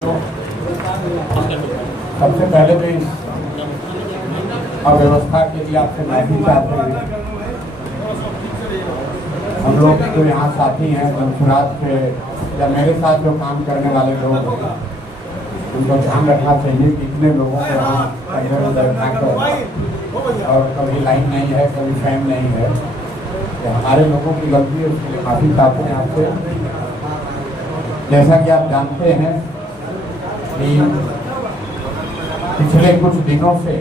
सबसे पहले तो इस अव्यवस्था के लिए आपसे माफी चाहते हैं। हम लोग जो यहाँ साथी हैं जनसुराज के या मेरे साथ जो काम करने वाले लोग हैं उनको ध्यान रखना चाहिए कि इतने लोगों को यहाँ इधर उधर और कभी लाइन नहीं है, कभी फैन नहीं है। तो हमारे लोगों की गलती है, उसके लिए माफी चाहते हैं आपसे। जैसा कि आप जानते हैं कि पिछले कुछ दिनों से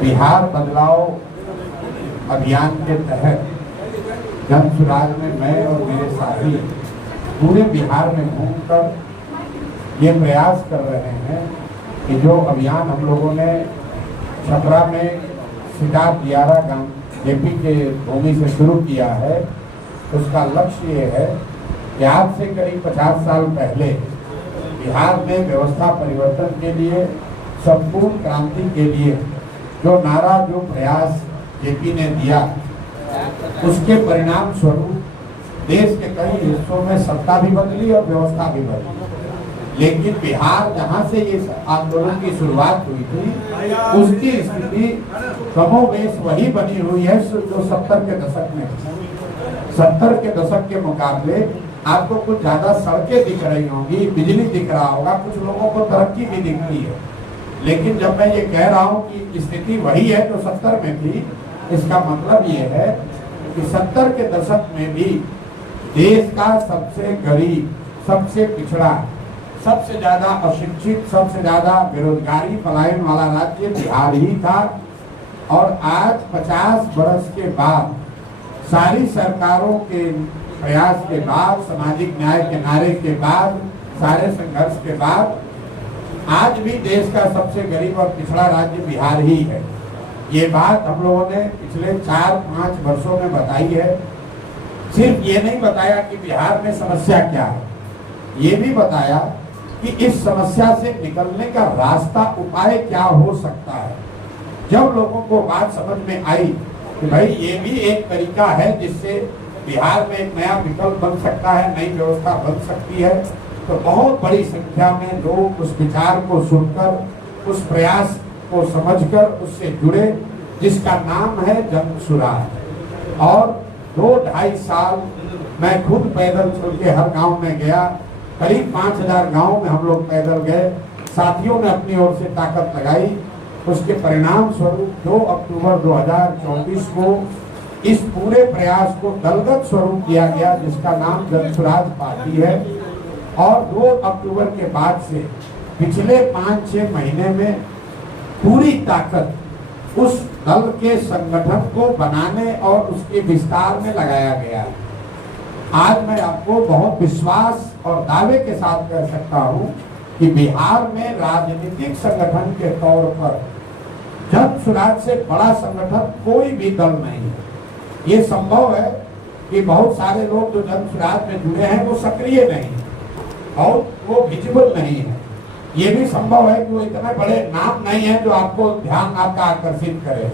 बिहार बदलाव अभियान के तहत जनसुराज में मैं और मेरे साथी पूरे बिहार में घूमकर ये प्रयास कर रहे हैं कि जो अभियान हम लोगों ने छपरा में सिटार दियारा गांव जेपी के भूमि से शुरू किया है, उसका लक्ष्य ये है कि आज से करीब 50 साल पहले बिहार में व्यवस्था परिवर्तन के लिए, संपूर्ण क्रांति के लिए जो नारा, जो प्रयास जेपी ने दिया, उसके परिणाम स्वरूप देश के कई हिस्सों में सत्ता भी बदली और व्यवस्था भी बदली। लेकिन बिहार जहां से इस आंदोलन की शुरुआत हुई थी, उसकी स्थिति कमोबेश वही बनी हुई है जो 70 के दशक में। 70 के दशक के मुकाबले आपको कुछ ज्यादा सड़कें दिख रही होंगी, बिजली दिख रहा होगा, कुछ लोगों को तरक्की भी दिखती है। लेकिन जब मैं ये कह रहा हूँ कि स्थिति वही है जो 70 में थी, इसका मतलब ये है कि 70 के दशक में भी देश का सबसे गरीब, सबसे पिछड़ा, सबसे ज्यादा अशिक्षित, सबसे ज्यादा बेरोजगारी पलायन वाला राज्य बिहार ही था। और आज 50 वर्ष के बाद, सारी सरकारों के प्रयास के बाद, सामाजिक न्याय के नारे के बाद, सारे संघर्ष के बाद आज भी देश का सबसे गरीब और पिछड़ा राज्य बिहार ही है। ये बात हम लोगों ने पिछले 4-5 वर्षों में बताई है। सिर्फ ये नहीं बताया कि बिहार में समस्या क्या है, ये भी बताया कि इस समस्या से निकलने का रास्ता, उपाय क्या हो सकता है। जब लोगों को बात समझ में आई कि भाई ये भी एक तरीका है जिससे बिहार में एक नया विकल्प बन सकता है, नई व्यवस्था बन सकती है, तो बहुत बड़ी संख्या में लोग उस विचार को सुनकर, उस प्रयास को समझकर उससे जुड़े, जिसका नाम है जनसुराज। और 2-2.5 साल मैं खुद पैदल चल के हर गांव में गया। करीब 5000 गांव में हम लोग पैदल गए, साथियों ने अपनी ओर से ताकत लगाई। उसके परिणाम स्वरूप 2 अक्टूबर 2024 को इस पूरे प्रयास को दलगत स्वरूप दिया गया, जिसका नाम जनसुराज पार्टी है। और 2 अक्टूबर के बाद से पिछले 5-6 महीने में पूरी ताकत उस दल के संगठन को बनाने और उसके विस्तार में लगाया गया है। आज मैं आपको बहुत विश्वास और दावे के साथ कह सकता हूं कि बिहार में राजनीतिक संगठन के तौर पर जनसुराज से बड़ा संगठन कोई भी दल नहीं है। ये संभव है कि बहुत सारे लोग जो जनसुराज में जुड़े हैं वो सक्रिय नहीं है और वो विजिबल नहीं है। ये भी संभव है कि वो इतने बड़े नाम नहीं है जो आपको ध्यान आपका आकर्षित करे।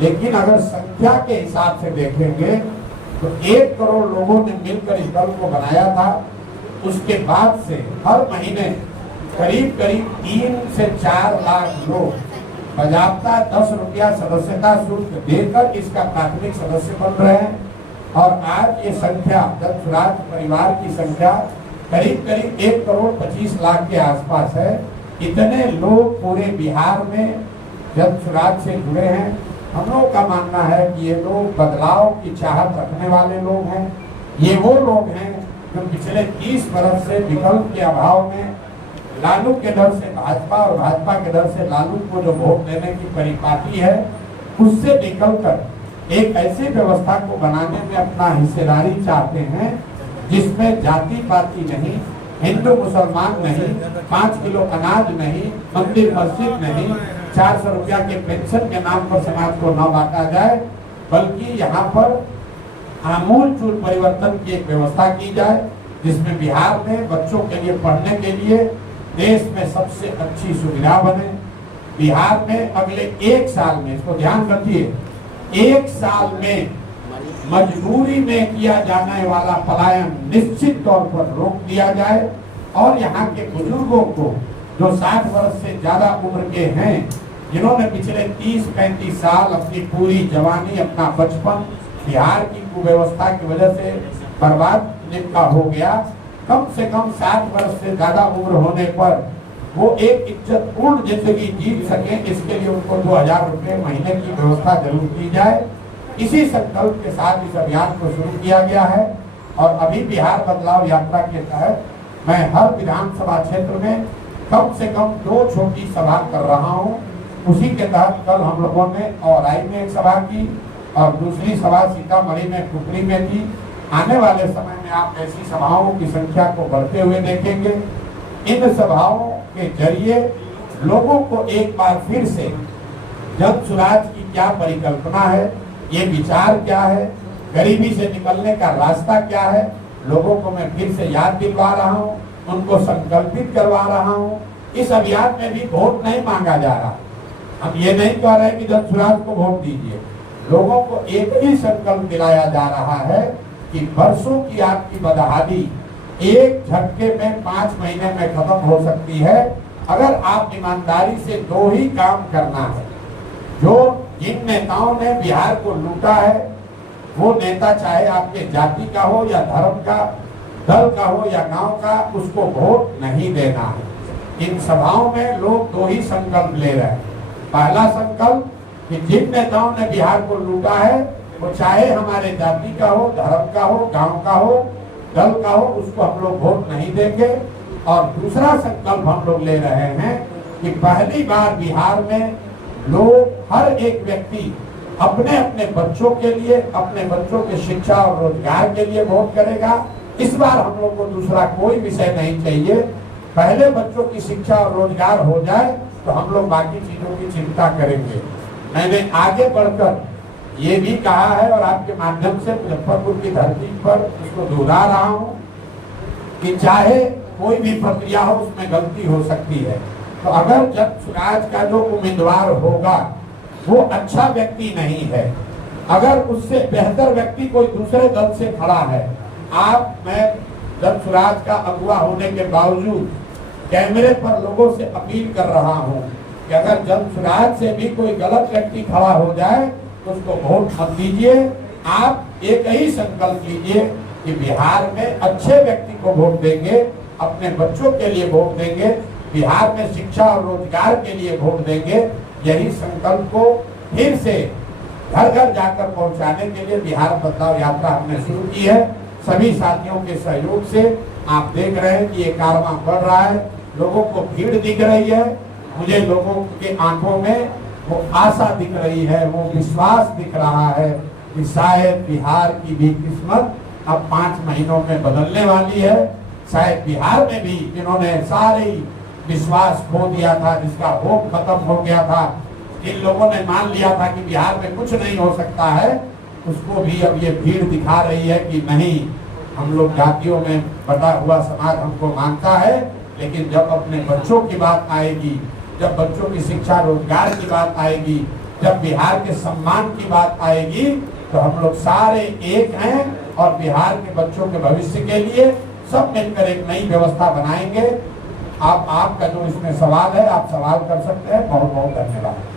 लेकिन अगर संख्या के हिसाब से देखेंगे तो 1 करोड़ लोगों ने मिलकर इस दल को बनाया था। उसके बाद से हर महीने करीब 3 से 4 लाख लोग बजाबता 10 रुपया सदस्यता शुल्क देकर इसका प्राथमिक सदस्य बन रहे हैं। और आज ये संख्या, जनसुराज परिवार की संख्या करीब 1 करोड़ 25 लाख के आसपास है। इतने लोग पूरे बिहार में जनसुराज से जुड़े हैं। हम लोग का मानना है कि ये लोग बदलाव की चाहत रखने वाले लोग हैं। ये वो लोग हैं जो पिछले 30 वर्ष से विकल्प के अभाव में लालू के डर से भाजपा और भाजपा के डर से लालू को जो वोट देने की परिपाटी है, उससे निकलकर एक ऐसी व्यवस्था को बनाने में अपना हिस्सेदारी चाहते हैं जिसमें जाति पाति नहीं, हिंदू मुसलमान नहीं, 5 किलो अनाज नहीं, मंदिर मस्जिद नहीं, 400 रुपया के पेंशन के नाम पर समाज को न बांटा जाए, बल्कि यहाँ पर आमूलचूल परिवर्तन की एक व्यवस्था की जाए, जिसमें बिहार में बच्चों के लिए पढ़ने के लिए देश में सबसे अच्छी सुविधा बने। बिहार में अगले 1 साल में, इसको ध्यान रखिए, 1 साल में मजबूरी में किया जाने वाला पलायन निश्चित तौर पर रोक दिया जाए और यहाँ के बुजुर्गों को जो 60 वर्ष से ज्यादा उम्र के हैं, जिन्होंने पिछले 30-35 साल अपनी पूरी जवानी, अपना बचपन बिहार की कुव्यवस्था की वजह से बर्बाद जिनका हो गया, कम से कम 60 वर्ष से ज्यादा उम्र होने पर वो एक इज्जतपूर्ण जिंदगी जी सके, इसके लिए उनको 2000 रुपये महीने की व्यवस्था जरूर की जाए। इसी संकल्प के साथ इस अभियान को शुरू किया गया है और अभी बिहार बदलाव यात्रा के तहत मैं हर विधानसभा क्षेत्र में कम से कम 2 छोटी सभा कर रहा हूँ। उसी के तहत कल हम लोगों ने औराई में एक सभा की और दूसरी सभा सीतामढ़ी में कुकरी में की। आने वाले समय में आप ऐसी सभाओं की संख्या को बढ़ते हुए देखेंगे। इन सभाओं के जरिए लोगों को एक बार फिर से जन सुराज की क्या परिकल्पना है, ये विचार क्या है, गरीबी से निकलने का रास्ता क्या है, लोगों को मैं फिर से याद दिलवा रहा हूँ, उनको संकल्पित करवा रहा हूँ। इस अभियान में भी वोट नहीं मांगा जा रहा। हम ये नहीं कह रहे कि जन सुराज को वोट दीजिए। लोगों को एक ही संकल्प दिलाया जा रहा है कि वर्षों की आपकी बदहाली एक झटके में 5 महीने में खत्म हो सकती है, अगर आप ईमानदारी से 2 ही काम करना है। जो जिन नेताओं ने बिहार को लूटा है, वो नेता चाहे आपके जाति का हो या धर्म का, दल का हो या गांव का, उसको वोट नहीं देना है। इन सभाओं में लोग 2 ही संकल्प ले रहे हैं। पहला संकल्प कि जिन नेताओं ने बिहार को लूटा है, वो चाहे हमारे जाति का हो, धर्म का हो, गांव का हो, दल का हो, उसको हम लोग वोट नहीं देंगे। और दूसरा संकल्प हम लोग ले रहे हैं कि पहली बार बिहार में लोग, हर एक व्यक्ति अपने अपने बच्चों के लिए, अपने बच्चों के शिक्षा और रोजगार के लिए वोट करेगा। इस बार हम लोग को दूसरा कोई विषय नहीं चाहिए। पहले बच्चों की शिक्षा और रोजगार हो जाए तो हम लोग बाकी चीजों की चिंता करेंगे। मैंने आगे बढ़कर ये भी कहा है और आपके माध्यम से मुजफ्फरपुर की धरती पर उसको दोहरा रहा हूँ कि चाहे कोई भी प्रक्रिया हो, उसमें गलती हो सकती है। तो अगर जन सुराज का जो उम्मीदवार होगा वो अच्छा व्यक्ति नहीं है, अगर उससे बेहतर व्यक्ति कोई दूसरे दल से खड़ा है, मैं जन सुराज का अगुवा होने के बावजूद कैमरे पर लोगों से अपील कर रहा हूँ कि अगर जन सुराज से भी कोई गलत व्यक्ति खड़ा हो जाए तो उसको वोट मत दीजिए। आप एक ही संकल्प लीजिए कि बिहार में अच्छे व्यक्ति को वोट देंगे, अपने बच्चों के लिए वोट देंगे, बिहार में शिक्षा और रोजगार के लिए वोट देंगे। यही संकल्प को फिर से घर घर जाकर पहुंचाने के लिए बिहार बदलाव यात्रा हमने शुरू की है। सभी साथियों के सहयोग से आप देख रहे हैं कि ये कारवां बढ़ रहा है, लोगों को भीड़ दिख रही है। मुझे लोगों के आंखों में वो आशा दिख रही है, वो विश्वास दिख रहा है कि शायद बिहार की भी किस्मत अब 5 महीनों में बदलने वाली है। शायद बिहार में भी जिन्होंने सारे विश्वास खो दिया था, जिसका होप खत्म हो गया था, जिन लोगों ने मान लिया था कि बिहार में कुछ नहीं हो सकता है, उसको भी अब ये भीड़ दिखा रही है कि नहीं, हम लोग जातियों में बटा हुआ समाज हमको मानता है, लेकिन जब अपने बच्चों की बात आएगी, जब बच्चों की शिक्षा रोजगार की बात आएगी, जब बिहार के सम्मान की बात आएगी, तो हम लोग सारे एक हैं और बिहार के बच्चों के भविष्य के लिए सब मिलकर एक नई व्यवस्था बनाएंगे। आपका जो इसमें सवाल है, आप सवाल कर सकते हैं। बहुत बहुत धन्यवाद।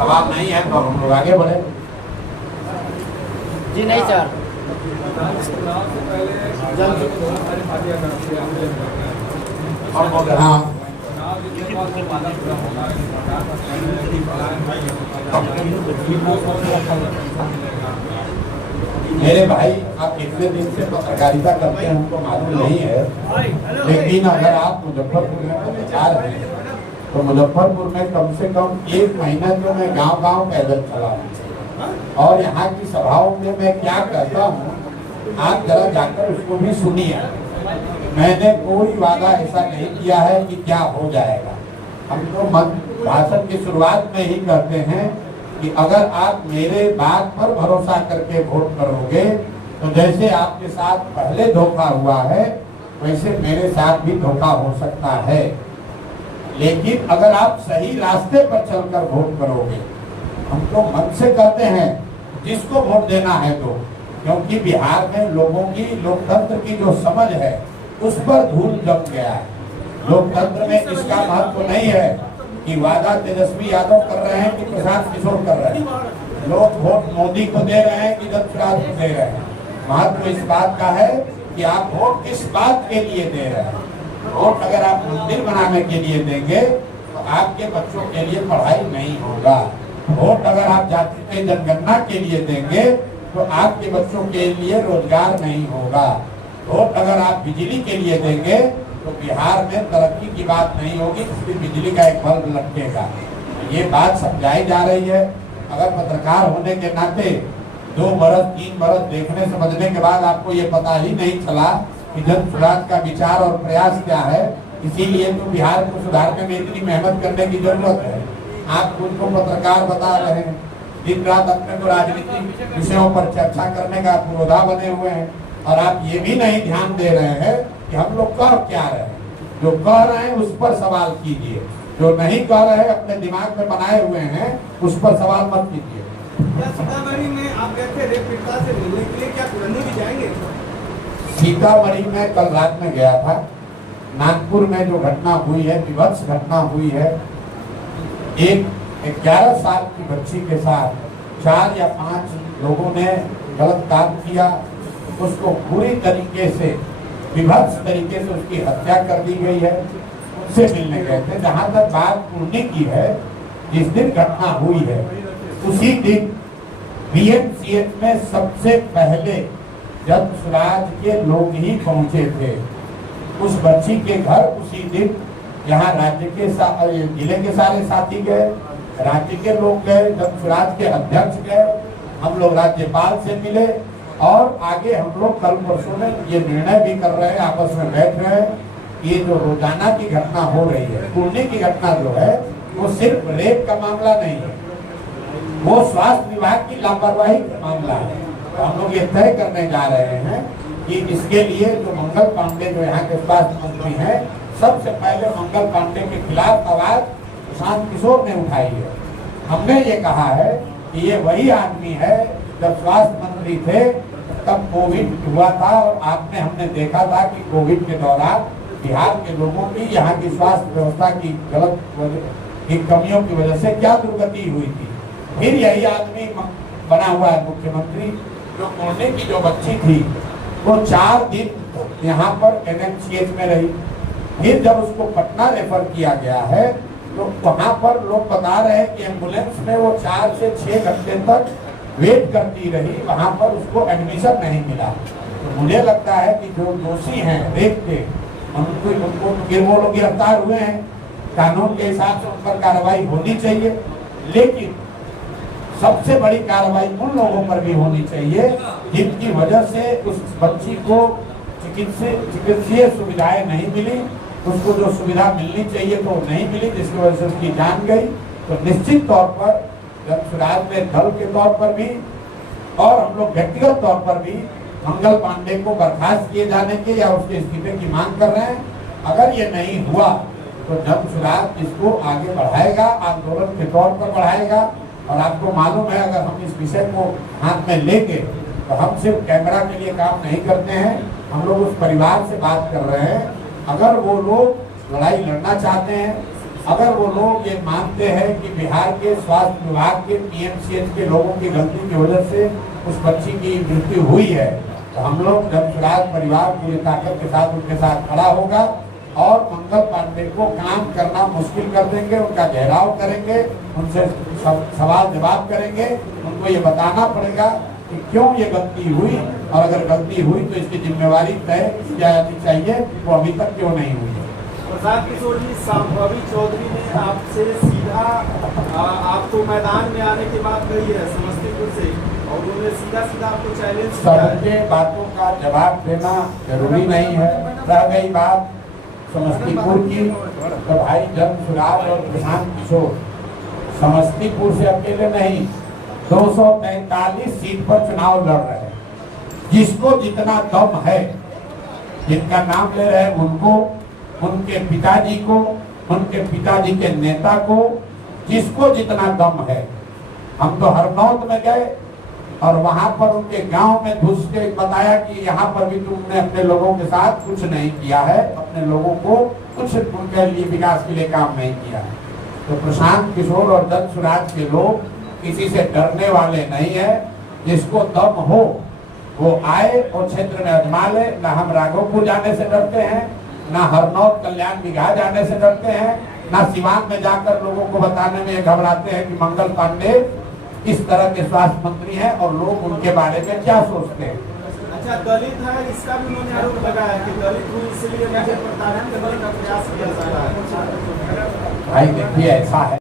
सवाल नहीं है तो हम लोग आगे बढ़े। जी नहीं सर। हाँ, मेरे भाई, आप इतने दिन से पत्रकारिता करते हैं, हमको मालूम नहीं है, लेकिन अगर आप मुजफ्फरपुर में पत्रकार हैं तो मुजफ्फरपुर में कम से कम 1 महीना जो मैं गांव-गांव पैदल चला हूँ और यहाँ की सभाओं में मैं क्या कहता हूँ, आप जरा जाकर उसको भी सुनिए। मैंने कोई वादा ऐसा नहीं किया है कि क्या हो जाएगा। हम तो भाषण की शुरुआत में ही कहते हैं कि अगर आप मेरे बात पर भरोसा करके वोट करोगे तो जैसे आपके साथ पहले धोखा हुआ है, वैसे मेरे साथ भी धोखा हो सकता है। लेकिन अगर आप सही रास्ते पर चलकर वोट करोगे, हम तो मन से कहते हैं जिसको वोट देना है तो, क्योंकि बिहार में लोगों की लोकतंत्र की जो समझ है उस पर धूल जम गया है। लोकतंत्र में इसका महत्व नहीं है कि वादा तेजस्वी यादव कर रहे हैं कि प्रशांत किशोर कर रहे हैं। लोग वोट मोदी को दे रहे हैं कि जगन्नाथ को दे रहे हैं। महत्व इस बात का है कि आप वोट किस बात के लिए दे रहे हैं। वोट अगर आप मंदिर बनाने के लिए देंगे तो आपके बच्चों के लिए पढ़ाई नहीं होगा। वोट अगर आप जाति की जनगणना के लिए देंगे तो आपके बच्चों के लिए रोजगार नहीं होगा। वोट अगर आप बिजली के लिए देंगे तो बिहार में तरक्की की बात नहीं होगी, इसलिए बिजली का एक बल्ब लटकेगा। ये बात समझाई जा रही है। अगर पत्रकार होने के नाते 2 बरस 3 बरस देखने समझने के बाद आपको ये पता ही नहीं चला कि जन स्वराज का विचार और प्रयास क्या है, इसीलिए तो बिहार को सुधारने में इतनी मेहनत करने की जरूरत है। आप खुद को पत्रकार बता रहे हैं, दिन रात अपने को राजनीतिक विषयों पर चर्चा करने का पुरोधा बने हुए हैं, और आप ये भी नहीं ध्यान दे रहे हैं कि हम लोग कह क्या रहे हैं। जो कह रहे हैं उस पर सवाल कीजिए, जो नहीं कह रहे हैं अपने दिमाग में बनाए हुए हैं उस पर सवाल मत कीजिए। सीतामढ़ी में आप गए थे रेप पीड़िता से मिलने के लिए, क्या तुरंत भी जाएंगे? सीतामढ़ी में कल रात में गया था। नागपुर में जो घटना हुई है, विभत्स घटना हुई है, एक 11 साल की बच्ची के साथ 4 या 5 लोगों ने गलत काम किया, उसको पूरी तरीके से विभत्स तरीके से उसकी हत्या कर दी गई है। उससे मिलने गए थे। जहाँ तक बात पुणे की है, जिस दिन घटना हुई है उसी दिन BMCH में सबसे पहले जन स्वराज के लोग ही पहुंचे थे उस बच्ची के घर। उसी दिन यहाँ राज्य के जिले के सारे साथी गए, राज्य के लोग गए, जन स्वराज के अध्यक्ष गए, हम लोग राज्यपाल से मिले, और आगे हम लोग कल परसों में ये निर्णय भी कर रहे हैं, आपस में बैठ रहे हैं। ये जो रोजाना की घटना हो रही है, पुणे की घटना जो है वो सिर्फ रेप का मामला नहीं है, वो स्वास्थ्य विभाग की लापरवाही का मामला है। तो हम लोग ये तय करने जा रहे हैं कि इसके लिए जो मंगल पांडे जो यहाँ के स्वास्थ्य मंत्री हैं, सबसे पहले मंगल पांडे के खिलाफ आवाज प्रशांत किशोर ने उठाई है। हमने ये कहा है कि ये वही आदमी है, जब स्वास्थ्य मंत्री थे तब कोविड हुआ था, और आपने हमने देखा था कि कोविड के दौरान बिहार के लोगों की, यहाँ की स्वास्थ्य व्यवस्था की गलत की कमियों की वजह से क्या दुर्गति हुई थी। फिर यही आदमी बना हुआ है मुख्यमंत्री। जो पुणे की जो बच्ची थी वो 4 दिन यहाँ पर NMCH में रही, फिर जब उसको पटना रेफर किया गया है तो वहाँ पर लोग बता रहे हैं कि एम्बुलेंस में वो 4 से 6 घंटे तक वेट करती रही, वहाँ पर उसको एडमिशन नहीं मिला। तो मुझे लगता है कि जो दोषी हैं रेप के, उनको फिर वो लोग गिरफ्तार हुए हैं, कानून के हिसाब से उन पर कार्रवाई होनी चाहिए, लेकिन सबसे बड़ी कार्रवाई उन लोगों पर भी होनी चाहिए जिनकी वजह से उस बच्ची को चिकित्सीय सुविधाएं नहीं मिली, उसको जो सुविधा मिलनी चाहिए तो नहीं मिली, जिसकी वजह से उसकी जान गई। तो निश्चित तौर पर जन स्वराज में दल के तौर पर भी और हम लोग व्यक्तिगत तौर पर भी मंगल पांडे को बर्खास्त किए जाने के या उसके इस्तीफे की मांग कर रहे हैं। अगर ये नहीं हुआ तो जन स्वराज इसको आगे बढ़ाएगा, आंदोलन के तौर पर बढ़ाएगा। और आपको मालूम है, अगर हम इस विषय को हाथ में लेंगे तो हम सिर्फ कैमरा के लिए काम नहीं करते हैं, हम लोग उस परिवार से बात कर रहे हैं। अगर वो लोग लड़ाई लड़ना चाहते हैं, अगर वो लोग ये मानते हैं कि बिहार के स्वास्थ्य विभाग के PMCH के लोगों की गलती की वजह से उस बच्ची की मृत्यु हुई है, तो हम लोग जन स्वराज परिवार पूरी ताकत के साथ उनके साथ खड़ा होगा और मंगल पांडे को काम करना मुश्किल कर देंगे, उनका घेराव करेंगे, उनसे सवाल जवाब करेंगे। उनको ये बताना पड़ेगा कि क्यों ये गलती हुई, और अगर गलती हुई तो इसकी जिम्मेवारी तय की जानी चाहिए, वो अभी तक क्यों नहीं हुई है। प्रशांत किशोर जी, संभावी चौधरी ने आपसे सीधा आपको मैदान में आने की बात कही है समस्तीपुर से, और उन्होंने सीधा आपको चैलेंज किया है। सबके बातों का जवाब देना जरूरी नहीं है। रह गई बात समस्तीपुर की, तो भाई जन स्वराज और प्रशांत किशोर समस्तीपुर से अकेले नहीं 243 सीट पर चुनाव लड़ रहे हैं। जिसको जितना दम है, जिनका नाम ले रहे हैं उनको, उनके पिताजी को, उनके पिताजी के नेता को, जिसको जितना दम है। हम तो हरनौत में गए और वहां पर उनके गांव में घुस के बताया कि यहाँ पर भी तुमने अपने लोगों के साथ कुछ नहीं किया है, अपने लोगों को कुछ उनके लिए विकास के लिए काम नहीं किया है। तो प्रशांत किशोर और दत्त सुराज के लोग किसी से डरने वाले नहीं है। जिसको दम हो वो आए और क्षेत्र में आजमा ले। न हम राघोपुर जाने से डरते हैं, न हरनौत कल्याण बिघा जाने से डरते हैं, न सिवान में जाकर लोगों को बताने में घबराते हैं कि मंगल पांडे किस तरह के स्वास्थ्य मंत्री हैं और लोग उनके बारे में क्या सोचते हैं। अच्छा, दलित है, इसका भी उन्होंने आरोप लगाया कि दलित हूँ इसलिए मुझे प्रताड़ित करने का प्रयास किया जा रहा है। भाई देखिए, ऐसा है